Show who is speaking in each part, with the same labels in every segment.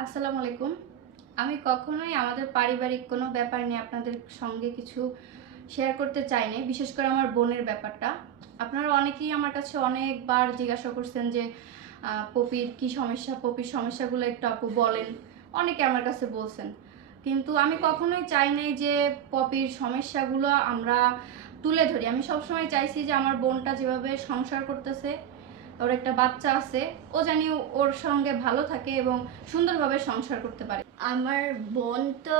Speaker 1: আসসালামু আলাইকুম। আমি কখনোই আমাদের পারিবারিক কোনো ব্যাপার নিয়ে আপনাদের সঙ্গে কিছু শেয়ার করতে চাইনি, বিশেষ করে আমার বোনের ব্যাপারটা। আপনারা অনেকেই আমার কাছে অনেকবার জিজ্ঞাসা করছেন যে পপির কি সমস্যা? পপির সমস্যাগুলো একটু আপু বলেন। অনেকে আমার কাছে বলছেন। কিন্তু আমি কখনোই চাই নাই যে, পপির সমস্যাগুলো আমরা তুলে ধরি। আমি সবসময় চাইছি যে আমার বোনটা যেভাবে সংসার করতেছে ওর একটা বাচ্চা আছে, ও জানি ওর সঙ্গে ভালো থাকে এবং সুন্দরভাবে সংসার করতে পারে।
Speaker 2: আমার বোন তো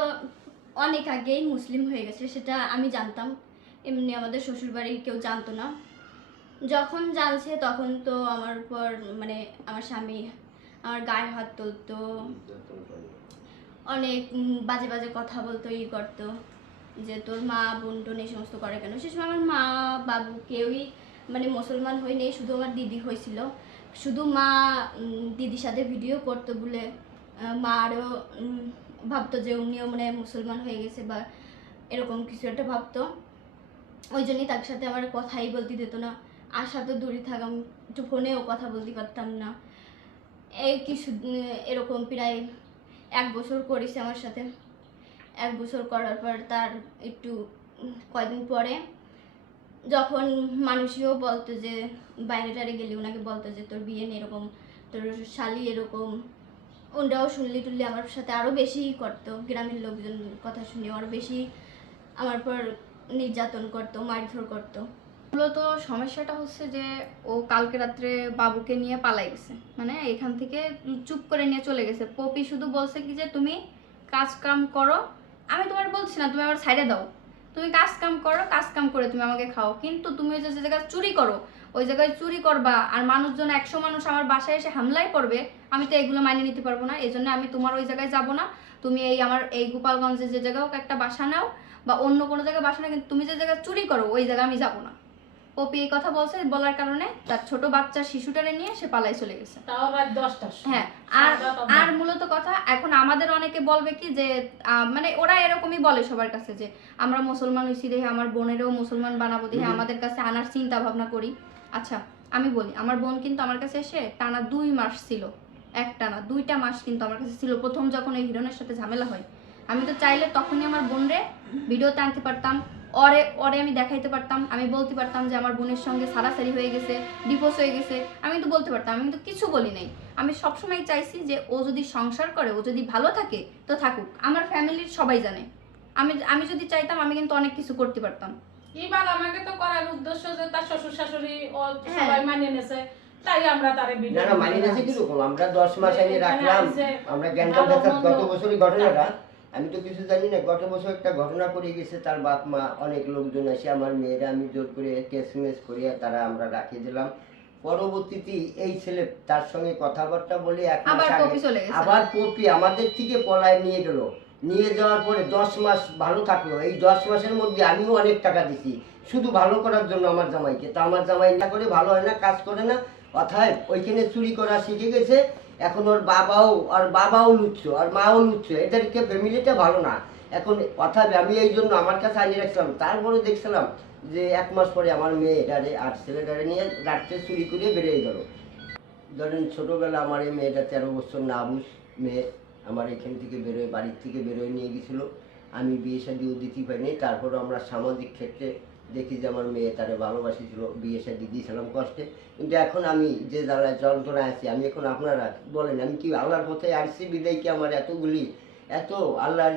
Speaker 2: অনেক আগেই মুসলিম হয়ে গেছে, সেটা আমি জানতাম। এমনি আমাদের শ্বশুরবাড়ির কেউ জানতো না। যখন জানছে তখন তো আমার উপর মানে আমার স্বামী আমার গায়ে হাত তুলতো। অনেক বাজে বাজে কথা বলতো, ই করতো যে তোর মা বোন টোন এই সমস্ত করে কেন? সে সময় আমার মা বাবু কেউই মানে মুসলমান হয়নি শুধু আমার দিদি হয়েছিল শুধু মা দিদির সাথে ভিডিও করতো বলে মা আরও ভাবতো যে উনিও মানে মুসলমান হয়ে গেছে বা এরকম কিছু একটা ভাবতো। ওই জন্যই তার সাথে আমার কথাই বলতে দিত না। আশা তো দূরে থাকাম একটু ফোনেও কথা বলতে পারতাম না। এই কিছু এরকম প্রায় এক বছর করেছে আমার সাথে। এক বছর করার পর তার একটু কয়দিন পরে যখন মানুষও বলতো যে বাইরে টারে গেলে ওনাকে বলতো যে, তোর বিয়ে এরকম, তোর শালি এরকম। ওনরাও শুনলি টুনলি আমার সাথে আরও বেশি করতো, গ্রামের লোকজন কথা শুনে আরও বেশি আমার পর নির্যাতন করতো, মারধর করতো।
Speaker 1: মূলত সমস্যাটা হচ্ছে যে, ও কালকে রাত্রে বাবুকে নিয়ে পালাই গেছে। মানে এখান থেকে চুপ করে নিয়ে চলে গেছে। পপি শুধু বলছে কি যে, তুমি কাজ কাম করো, আমি তোমার বলছি না, তুমি আমার সাইডে দাও। তুমি কাজ কাম করো, কাজ কাম করে তুমি আমাকে খাও। কিন্তু তুমি ওই যে জায়গায় চুরি করো, ওই জায়গায় চুরি করবা আর মানুষজন একশো মানুষ আমার বাসায় এসে হামলাই করবে আমি তো এগুলো মানিয়ে নিতে পারব না। এই জন্য আমি তোমার ওই জায়গায় যাব না। তুমি এই আমার, এই গোপালগঞ্জে যে জায়গায় একটা বাসা নাও বা অন্য কোনো জায়গায় বাসা নাও, কিন্তু তুমি যে জায়গায় চুরি করো, ওই জায়গায় আমি যাব না। পপি এই কথা বলছে বলার কারণে তার ছোট বাচ্চা শিশুটারে নিয়ে সে পালাই চলে গেছে।
Speaker 3: তাও দশটার
Speaker 1: হ্যাঁ আর আর মূলত কথা এখন আমাদের অনেকে বলবে কি যে মানে ওরা এরকমই বলে সবার কাছে যে আমরা মুসলমান হইছি দেখে আমার বোনেরও মুসলমান বানাবো দেখে আমাদের কাছে আনার চিন্তা ভাবনা করি। আচ্ছা আমি বলি আমার বোন কিন্তু আমার কাছে এসে টানা দুই মাস ছিল এক টানা দুইটা মাস কিন্তু আমার কাছে ছিল। প্রথম যখন এই হিরণের সাথে ঝামেলা হয় আমি তো চাইলে তখনই আমার বোনরে ভিডিওতে আনতে পারতাম। অরে অরে আমি দেখাইতে পারতাম আমি বলতে পারতাম যে আমার বোনের সঙ্গে সারাসারি হয়ে গেছে ডিভোর্স হয়ে গেছে আমি তো বলতে পারতাম আমি কিন্তু কিছু বলি নাই। আমি সবসময় চাইছি যে ও যদি সংসার করে ও যদি ভালো থাকে তো থাকুক। আমার ফ্যামিলির সবাই জানে। আমি আমি যদি চাইতাম আমি কিন্তু অনেক কিছু করতে পারতাম।
Speaker 3: এবার আমাকে তো করার উদ্দেশ্য যে তার শ্বশুর শাশুড়ি ও
Speaker 1: হ্যাঁ।
Speaker 3: সবাই মানিয়ে নিয়েছে তাই আমরা তারে
Speaker 4: না
Speaker 3: ভিডিও
Speaker 4: না মানি নাছে কীরকম? আমরা দশ মাস আগে রাখলাম। আমরা জ্ঞানটা
Speaker 3: ভালো
Speaker 4: গত বছরই ঘটনাটা। আমি তো কিছু জানি না গত বছর একটা ঘটনা করে গেছে তার বাপ মা অনেক লোকজন এসে আমার মেয়েরা আমি জোর করে কেস মেস করিয়া তারা আমরা রাখিয়ে দিলাম। পরবর্তীতে এই ছেলে তার সঙ্গে কথাবার্তা বলে এক মাস আগে
Speaker 1: চলে
Speaker 4: আবার পপি আমাদের থেকে পলায় নিয়ে গেল। নিয়ে যাওয়ার পরে দশ মাস ভালো থাকল। এই দশ মাসের মধ্যে আমিও অনেক টাকা দিছি। শুধু ভালো করার জন্য আমার জামাইকে। তা আমার জামাই না করে ভালো হয় না কাজ করে না। অথায় ওইখানে চুরি করা শিখে গেছে। এখন ওর বাবাও, আর বাবাও লুচ্ছ, আর মাও লুচ্ছ, এদেরকে ফ্যামিলিটা ভালো না। এখন অথায় আমি এই জন্য আমার কাছে আনিয়ে রাখছিলাম। তারপরে দেখছিলাম যে এক মাস পরে আমার মেয়ে এটারে আর ছেলেটারে নিয়ে রাত্রে চুরি করে বেরিয়ে গেল। ধরেন ছোটোবেলা আমার এই মেয়েটা তেরো বছর না বুঝ মেয়ে, আমার এখান থেকে বেরোয়, বাড়ির থেকে বেরোয় নিয়ে গেছিল। আমি বিয়ে শাদিও দিতে পারিনি। তারপরে আমরা সামাজিক ক্ষেত্রে দেখি যে আমার মেয়ে তারে ভালোবাসিছিল বিয়ে শাদি দিয়েছিলাম কষ্টে। কিন্তু এখন আমি যে দাঁড়ায় যন্ত্রণা আছি আমি এখন আপনারা বলেন আমি কি আল্লাহর পথে আসছি বিদায় কি আমার এতগুলি এত আল্লাহর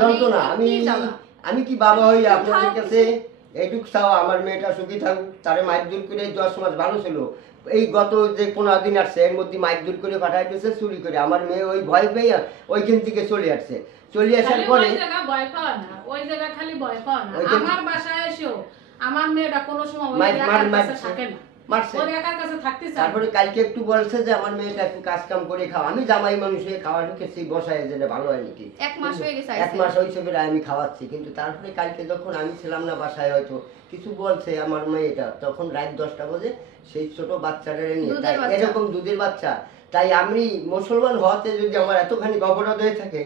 Speaker 1: যন্ত্রণা মানে
Speaker 4: আমি আমি কি বাবা হই আপনাদের
Speaker 1: কাছে?
Speaker 4: এইটুক চাও আমার মেয়েটা সুখী থাকুক তারে মাইক দূর করে এই দশ মাস ভালো ছিল। এই গত যে পনেরো দিন আসছে এর মধ্যে মাইক দূর করে পাঠাই দিয়েছে চুরি করে। আমার মেয়ে ওই ভয় পেয়ে ওইখান থেকে চলে আসছে। চলে আসার পরে
Speaker 3: ওই জায়গা ভয় পাওয়া না ওই জায়গা খালি ভয় পাওয়া না। আমার বাসায় এসো আমার মেয়েটা কোনো সময়। থাকে না।
Speaker 4: মারছে তারপরে কালকে একটু বলছে যে আমার মেয়েটা একটু কাজ কাম করে খাওয়া। আমি জামাই মানুষে খাওয়া ঢুকেছি বসায় যেটা ভালো হয় নাকি?
Speaker 1: এক মাস হয়ে গেছে
Speaker 4: এক মাস হয়েছে বেড়ে আমি খাওয়াচ্ছি। কিন্তু তারপরে কালকে যখন আমি ছিলাম না বাসায় হয়তো কিছু বলছে আমার মেয়েটা তখন রাত দশটা বাজে সেই ছোট বাচ্চাটা নিয়ে তাই এরকম দুধের বাচ্চা। তাই আমি মুসলমান হওয়াতে যদি আমার এতখানি অপরাধ হয়ে থাকে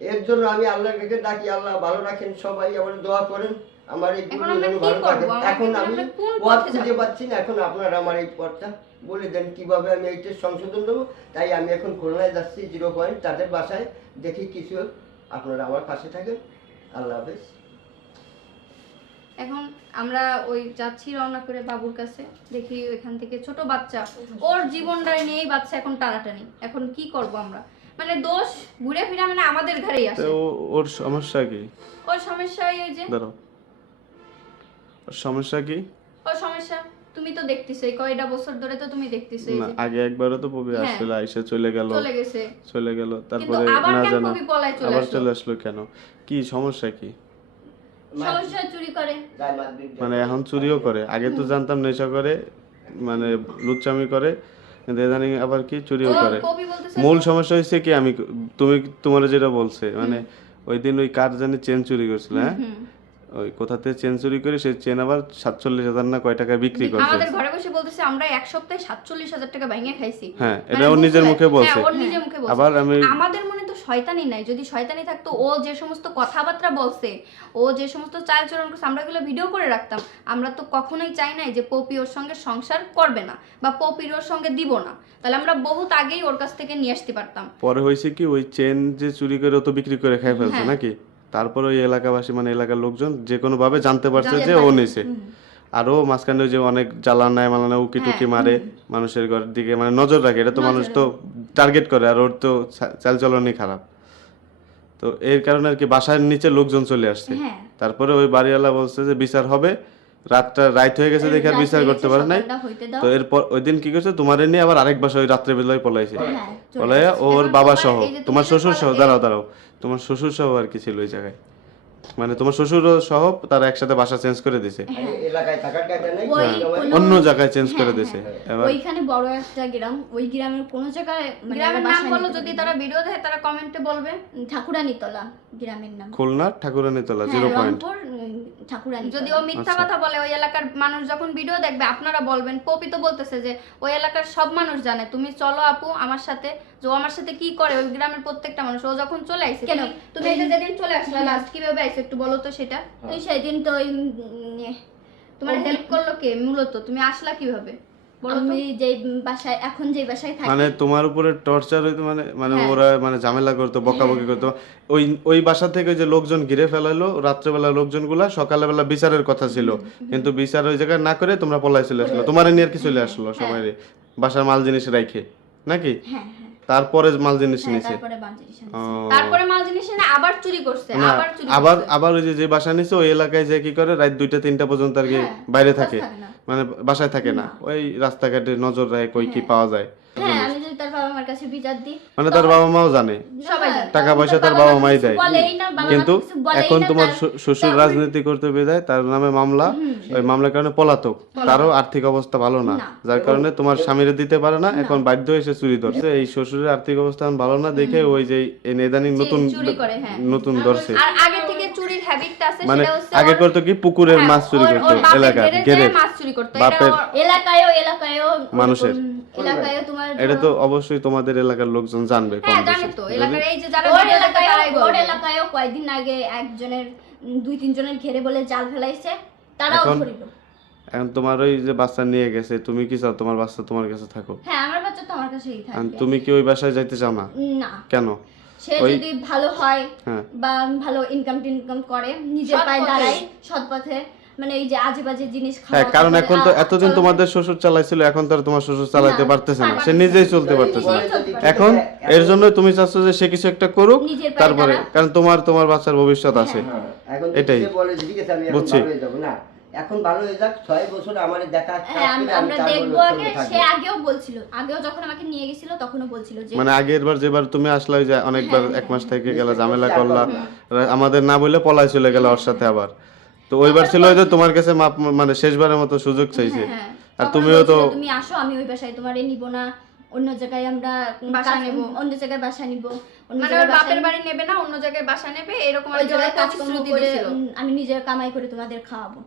Speaker 4: এর জন্য আমি আল্লাহর কাছে ডাকি আল্লাহ ভালো রাখেন সবাই আমার দোয়া করেন। আমার এই
Speaker 1: এখন আমরা কি
Speaker 4: ভালো
Speaker 1: করব?
Speaker 4: থাকে। এখন
Speaker 1: এখন
Speaker 4: আমি
Speaker 1: কোন
Speaker 4: পথ খুঁজে পাচ্ছি না। এখন আপনারা আমার এই পথটা বলে দেন কীভাবে আমি এইটা সংশোধন দেবো। তাই আমি এখন খুলনায় যাচ্ছি জিরো পয়েন্ট তাদের বাসায়। দেখি কিছু আপনারা আমার পাশে থাকেন। আল্লাহ হাফেজ।
Speaker 1: এখন আমরা ওই যাচ্ছি রওনা করে বাবুর কাছে। দেখি ওইখান থেকে ছোট বাচ্চা। ওর জীবনটা নিয়েই বাচ্চা এখন টানাটানি। এখন কি করব আমরা? মানে দোষ ঘুরে ফিরে মানে আমাদের ঘরেই আসে।
Speaker 5: ওর সমস্যা কি?
Speaker 1: ওর সমস্যা এই যে
Speaker 5: দাঁড়াও। সমস্যা কি?
Speaker 1: ওর সমস্যা। তুমি তো দেখতেছো এই কয়টা বছর ধরে তো তুমি দেখতেছো
Speaker 5: না আগে একবারও তো
Speaker 1: হ্যাঁ।
Speaker 5: আসছিল আইসে চলে গেল।
Speaker 1: চলে গেছে।
Speaker 5: চলে গেল তারপরে না জানা। আবার চলে আসলো কেন? কি সমস্যা কি?
Speaker 2: সমস্যা চুরি করে।
Speaker 5: মানে এখন চুরিও করে। আগে তো জানতাম নেশা করে মানে লুচ্চামি করে কিন্তু ইদানিং আবার কি চুরিও করে। মূল সমস্যা হয়েছে কি আমি তুমি তোমার যেটা বলছে মানে ওই দিন ওই কার জানি চেন চুরি করছিল হ্যাঁ। ওই কোথাতে চেন চুরি করে সেই চেন আবার সাতচল্লিশ হাজার না কয় টাকা বিক্রি করছে?
Speaker 1: আমাদের ঘরে বসে বলতেছে আমরা এক সপ্তাহে সাতচল্লিশ হাজার টাকা ভেঙে খাইছি।
Speaker 5: হ্যাঁ
Speaker 1: মানে
Speaker 5: এটা ওর নিজের মুখে বলছে
Speaker 1: হ্যাঁ, ওর নিজের মুখে বলছে।
Speaker 5: আবার আমি
Speaker 1: আমাদের মনে তো শয়তানি নাই। যদি শয়তানি থাকতো ও যে সমস্ত কথাবার্তা বলছে ও যে সমস্ত চাল চলন করছে আমরা এগুলো ভিডিও করে রাখতাম। আমরা তো কখনোই চাই নাই যে পপি ওর সঙ্গে সংসার করবে না বা পপির ওর সঙ্গে দিব না। তাহলে আমরা বহুত আগেই ওর কাছ থেকে নিয়ে আসতে পারতাম।
Speaker 5: পরে হয়েছে কি ওই চেন যে চুরি করে ও তো বিক্রি করে খাই ফেলছে
Speaker 1: হ্যাঁ।
Speaker 5: নাকি? তারপর ওই এলাকাবাসী মানে এলাকার লোকজন যে কোনোভাবে জানতে পারছে যে ও। নিছে। আরও মাঝখানে ওই যে অনেক জ্বালান জ্বালানায় মালানা উকি টুকি
Speaker 1: হ্যাঁ,
Speaker 5: মারে মানুষের ঘরের দিকে মানে নজর রাখে। এটা তো মানুষ তো টার্গেট করে আর ওর তো চালচলনই খারাপ। তো এর কারণে আর কি বাসার নিচে লোকজন চলে আসছে।
Speaker 2: হ্যাঁ।
Speaker 5: তারপরে ওই বাড়িওয়ালা বলছে যে বিচার হবে রাতটা রাত হয়ে গেছে দেখে আর বিচার করতে পারে নাই। তো এরপর ওই দিন কি করছে? তোমার নিয়ে আবার আরেক বাসা ওই রাত্রে বেলায় পলাইছে।
Speaker 2: হ্যাঁ
Speaker 5: পলাইয়া ওর বাবা সহ তোমার শ্বশুর সহ দাঁড়াও দাঁড়াও। তোমার শ্বশুর সহ আর কি ছিল ওই জায়গায়। মানে তোমার শ্বশুর সহ তারা একসাথে বাসা চেঞ্জ করে দিছে।
Speaker 2: কোনো-
Speaker 5: অন্য জায়গায় চেঞ্জ করে
Speaker 2: হ্যাঁ,
Speaker 5: দিছে।
Speaker 2: হ্যাঁ।
Speaker 5: এবার
Speaker 2: ওইখানে বড় একটা গ্রাম ওই গ্রামের কোনো জায়গায় মানে
Speaker 1: গ্রামের নাম বলো যদি তারা। ভিডিও দেখে তারা কমেন্টে বলবে।
Speaker 2: ঠাকুরানীতলা। গ্রামের নাম।
Speaker 5: খুলনা ঠাকুরানীতলা জিরো পয়েন্ট
Speaker 1: ও মিথ্যা। কথা বলে ওই এলাকার মানুষ যখন ভিডিও দেখবে আপনারা বলবেন পপি তো বলতেছে যে ওই এলাকার সব মানুষ জানে তুমি চলো আপু আমার সাথে যে ও আমার সাথে কি করে ওই গ্রামের প্রত্যেকটা মানুষ ও যখন চলে আসছে
Speaker 2: কেন?
Speaker 1: তুমি- এই যে যেদিন চলে আসলে লাস্ট কীভাবে আইছো একটু বলো তো সেটা?
Speaker 2: তো সেদিন তো ওই
Speaker 1: তোমার হেল্প করল কে? মূলত তুমি আসলা কীভাবে?
Speaker 2: আমি যে বাসায় এখন যে বাসায় থাকি।
Speaker 5: মানে তোমার উপরে টর্চার হইতো মানে মানে
Speaker 1: হ্যাঁ।
Speaker 5: ওরা মানে ঝামেলা করতো বকাবকি করতো। ওই ওই বাসা থেকে যে লোকজন ঘিরে ফেলালো রাত্রেবেলা লোকজনগুলা সকালবেলা বিচারের কথা ছিল। কিন্তু বিচার ওই জায়গায় না করে তোমরা পলাই চলে আসলো তোমার নিয়ে আর কি চলে আসলো সবাই বাসার মাল জিনিস রাইখে। নাকি?
Speaker 2: হ্যাঁ হ্যাঁ।
Speaker 5: তারপরে মাল জিনিস
Speaker 2: হ্যাঁ,
Speaker 5: নিছে।
Speaker 2: তারপরে
Speaker 1: মাল জিনিস এনে আবার চুরি করছে আবার চুরি
Speaker 5: আবার আবার ওই যে যে বাসা নিছে ওই এলাকায় যে কি করে রাত দুইটা তিনটা পর্যন্ত আর কি
Speaker 2: হ্যাঁ,
Speaker 5: বাইরে থাকে।
Speaker 2: থাকে
Speaker 5: মানে বাসায় থাকে না। ওই রাস্তাঘাটে নজর রাখে কই কি পাওয়া যায়।
Speaker 2: হ্যাঁ কাছে বিচার দিই।
Speaker 5: মানে তার বাবা মাও জানে।
Speaker 1: সবাই
Speaker 5: টাকা পয়সা তার
Speaker 2: বাবা
Speaker 5: মাই দেয়।
Speaker 2: বলেই না, বাবা মা
Speaker 5: কিন্তু এখন তোমার শ্বশুর- রাজনীতি করতে বিদায় তার নামে মামলা। ওই মামলার কারণে পলাতক। তারও আর্থিক অবস্থা ভালো না। যার কারণে তোমার স্বামীরে দিতে পারে না। এখন বাধ্য হয়ে সে চুরি ধরছে। এই শ্বশুরের আর্থিক অবস্থা এখন ভালো না দেখে ওই যে এই নেদানিং নতুন
Speaker 1: চুরি করে, হ্যাঁ।
Speaker 5: নতুন ধরছে।
Speaker 1: আর আগে হ্যাবিটটা আছে
Speaker 5: মানে
Speaker 1: সেটা হচ্ছে
Speaker 5: আগে করতো কি? পুকুরের
Speaker 1: হ্যাঁ,
Speaker 5: মাছ চুরি করতো
Speaker 1: ঘেরে যেয়ে মাছ চুরি করতো এটা
Speaker 2: এলাকায়ও এলাকায়ও
Speaker 5: মানুষের।
Speaker 2: এলাকায়ও তোমার
Speaker 5: এটা তো অবশ্যই তোমাদের এলাকার লোকজন জানবে
Speaker 1: হ্যাঁ। জানি তো এলাকার এই যে যারা
Speaker 2: ওর। এলাকায়ও কয়েকদিন আগে একজনের দুই তিনজনের ঘেরে বলে জাল ফেলাইছে তারাও
Speaker 5: এখন-
Speaker 2: ধরিল।
Speaker 5: এখন তোমার ওই যে বাচ্চা নিয়ে গেছে তুমি কি চাও তোমার বাচ্চা তোমার কাছে থাকো
Speaker 2: হ্যাঁ আমার বাচ্চা তো আমার কাছেই থাকবে
Speaker 5: তুমি কি ওই বাসায় যাইতে চাও না?
Speaker 2: না।
Speaker 5: কেন?
Speaker 2: সে যদি ভালো হয়
Speaker 5: হ্যাঁ।
Speaker 2: বা ভালো ইনকাম টিনকাম করে নিজের পায়ে দাঁড়ায় সৎ পথে মানে এই যে আজে বাজে জিনিস
Speaker 5: হ্যাঁ
Speaker 2: খাওয়া
Speaker 5: কারণ
Speaker 2: তারপরে
Speaker 5: এখন তো এতদিন তোমাদের শ্বশুর চালাইছিল এখন তো আর তোমার শ্বশুর চালাইতে পারতেছে না। সে নিজেই চলতে পারতেছে না।
Speaker 2: চলতে।
Speaker 5: এখন এর জন্য তুমি চাচ্ছ যে সে কিছু একটা করুক তারপরে কারণ তোমার তোমার বাচ্চার ভবিষ্যৎ আছে।
Speaker 4: হ্যাঁ,
Speaker 5: এটাই।
Speaker 4: এটাই আছে এখন
Speaker 5: বুঝছি।
Speaker 4: হয়ে এখন ভালো হয়ে যাক ছয় বছর আমার দেখা
Speaker 2: হ্যাঁ আমরা দেখব আগে সে আগেও বলছিল আগেও যখন আমাকে নিয়ে গেছিল তখনও বলছিল যে
Speaker 5: মানে আগের বার যেবার তুমি আসলে ওই যে অনেকবার
Speaker 2: হ্যাঁ,
Speaker 5: এক মাস থেকে গেলে ঝামেলা করলা আমাদের না বলে পলাই চলে গেল ওর সাথে আবার। তো ওইবার ছিল যে তোমার কাছে মাপ মানে শেষবারের মতো সুযোগ চাইছে।
Speaker 2: হ্যাঁ,
Speaker 5: আর তুমিও তো
Speaker 2: তুমি আসো আমি ওই বাসায় তোমারে নিব না। অন্য জায়গায় আমরা
Speaker 1: বাসা নেব।
Speaker 2: অন্য জায়গায় বাসা নিব।
Speaker 1: মানে ওর বাপের বাড়ি নেবে না অন্য জায়গায় বাসা নেবে? এরকম
Speaker 2: আমি নিজে কামাই করে তোমাদের খাওয়াবো।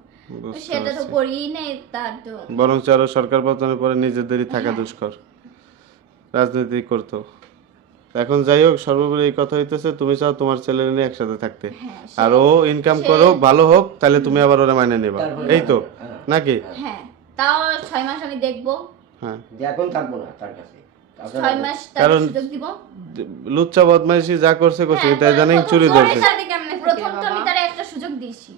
Speaker 2: সেটা তো। করিই নেই তার তো
Speaker 5: বরং আরও সরকার পতনের পরে নিজেদেরই থাকা
Speaker 2: হ্যাঁ।
Speaker 5: দুষ্কর। রাজনীতি করতো। এখন যাই হোক সর্বোপরি এই কথা হইতেছে তুমি চাও তোমার ছেলে নিয়ে একসাথে থাকতে।
Speaker 2: হ্যাঁ
Speaker 5: আর ও ইনকাম করো ভালো হোক তাহলে তুমি আবার ওরা মাইনে নেবা। এই তো
Speaker 4: হ্যাঁ।
Speaker 5: নাকি?
Speaker 2: হ্যাঁ তাও ছয় মাস আমি দেখব।
Speaker 5: হ্যাঁ।
Speaker 4: এখন থাকব না তার কাছে।
Speaker 5: কারণ- লুচ্চা বদমাইশি যা করছে করছে তাই জানেন চুরি ধরছে
Speaker 1: সাথে কেমনে থাকে
Speaker 2: প্রথম তো আমি
Speaker 1: বাবা?
Speaker 2: তার একটা সুযোগ দিয়েছি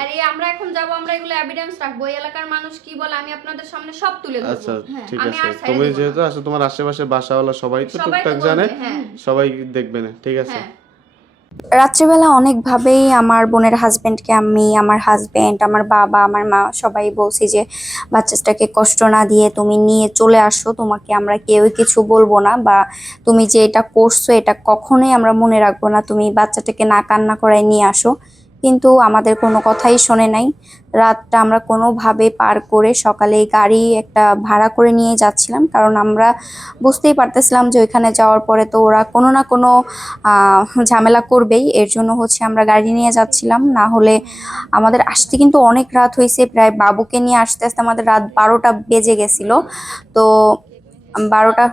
Speaker 4: আর
Speaker 1: এই আমরা এখন যাব আমরা এগুলো এভিডেন্স রাখব। এই এলাকার মানুষ কি বলে আমি আপনাদের সামনে সব তুলে
Speaker 5: আচ্ছা
Speaker 2: হ্যাঁ,
Speaker 5: ঠিক আছে। তুমি যেহেতু আসো তোমার আশেপাশে বাসাওয়ালা সবাই তো টুকটাক জানে
Speaker 1: হ্যাঁ।
Speaker 5: সবাই দেখবে না ঠিক আছে?
Speaker 1: হ্যাঁ।
Speaker 6: রাত্রেবেলা অনেকভাবেই আমার বোনের হাজবেন্ডকে আমি আমার হাজবেন্ড আমার বাবা আমার মা সবাই বলছি যে বাচ্চাটাকে কষ্ট না দিয়ে তুমি নিয়ে চলে আসো তোমাকে আমরা কেউই কিছু বলব না বা তুমি যে এটা করছ এটা কখনোই আমরা মনে রাখব না। তুমি বাচ্চাটাকে না কান্না করায় নিয়ে আসো। কিন্তু আমাদের কোনো কথাই শোনে নাই। রাতটা আমরা কোনোভাবে পার করে সকালে গাড়ি একটা ভাড়া করে নিয়ে যাচ্ছিলাম, কারণ আমরা বুঝতেই পারতেছিলাম যে ওইখানে যাওয়ার পরে তো ওরা কোনো না কোনো ঝামেলা করবেই। এর জন্য হচ্ছে আমরা গাড়ি নিয়ে যাচ্ছিলাম। না হলে আমাদের আসতে কিন্তু অনেক রাত হয়েছে, প্রায় বাবুকে নিয়ে আসতে আসতে আমাদের রাত বারোটা বেজে গেছিল। তো বারোটা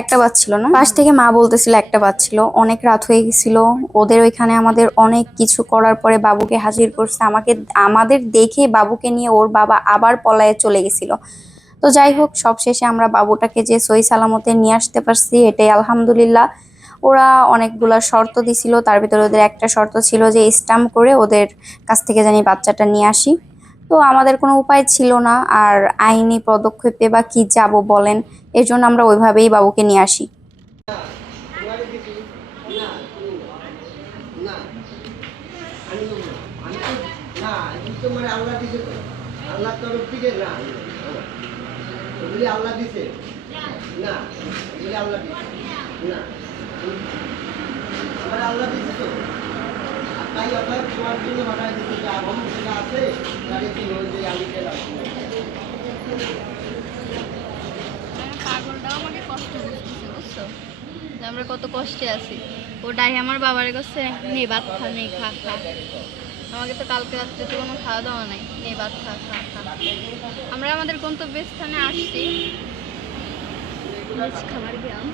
Speaker 6: একটা বাজছিল না। পাশ থেকে মা বলতেছিল একটা বাজছিল অনেক রাত হয়ে গেছিল। ওদের ওইখানে আমাদের অনেক কিছু করার পরে বাবুকে হাজির করছে। আমাকে, আমাদের দেখে বাবুকে নিয়ে ওর বাবা আবার পলায়ে চলে গেছিল। তো যাই হোক সবশেষে আমরা বাবুটাকে যে সই সালামতে নিয়ে আসতে পারছি, এটাই আলহামদুলিল্লাহ। ওরা অনেকগুলা শর্ত দিছিল। তার ভিতরে ওদের একটা শর্ত ছিল যে স্টাম্প করে ওদের কাছ থেকে জানি বাচ্চাটা নিয়ে আসি। তো আমাদের কোনো উপায় ছিল না আর আইনি পদক্ষেপে বা কি যাব বলেন এর জন্য আমরা ওইভাবেই বাবুকে নিয়ে আসি
Speaker 4: আল্লাহ দিছে না আল্লাহ দিছে না আল্লাহ দিছে তো তাই তোমার জন্য পাঠাই দিতে যে যেটা আছে তাহলে কি আমি
Speaker 1: পাগলটাও আমাকে কষ্ট বুঝতেছে বুঝছ? আমরা কত কষ্টে আছি। ওটাই আমার বাবারে কাছে নেই ভাত খা নেই খা খা। আমাকে তো কালকে রাত্রে তো কোনো খাওয়া দাওয়া নাই। নেই ভাত খা খা খা। আমরা আমাদের গন্তব্যস্থানে আসছি। নিজ খামার গ্রাম।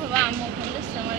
Speaker 1: বাবা আম্মু আমার।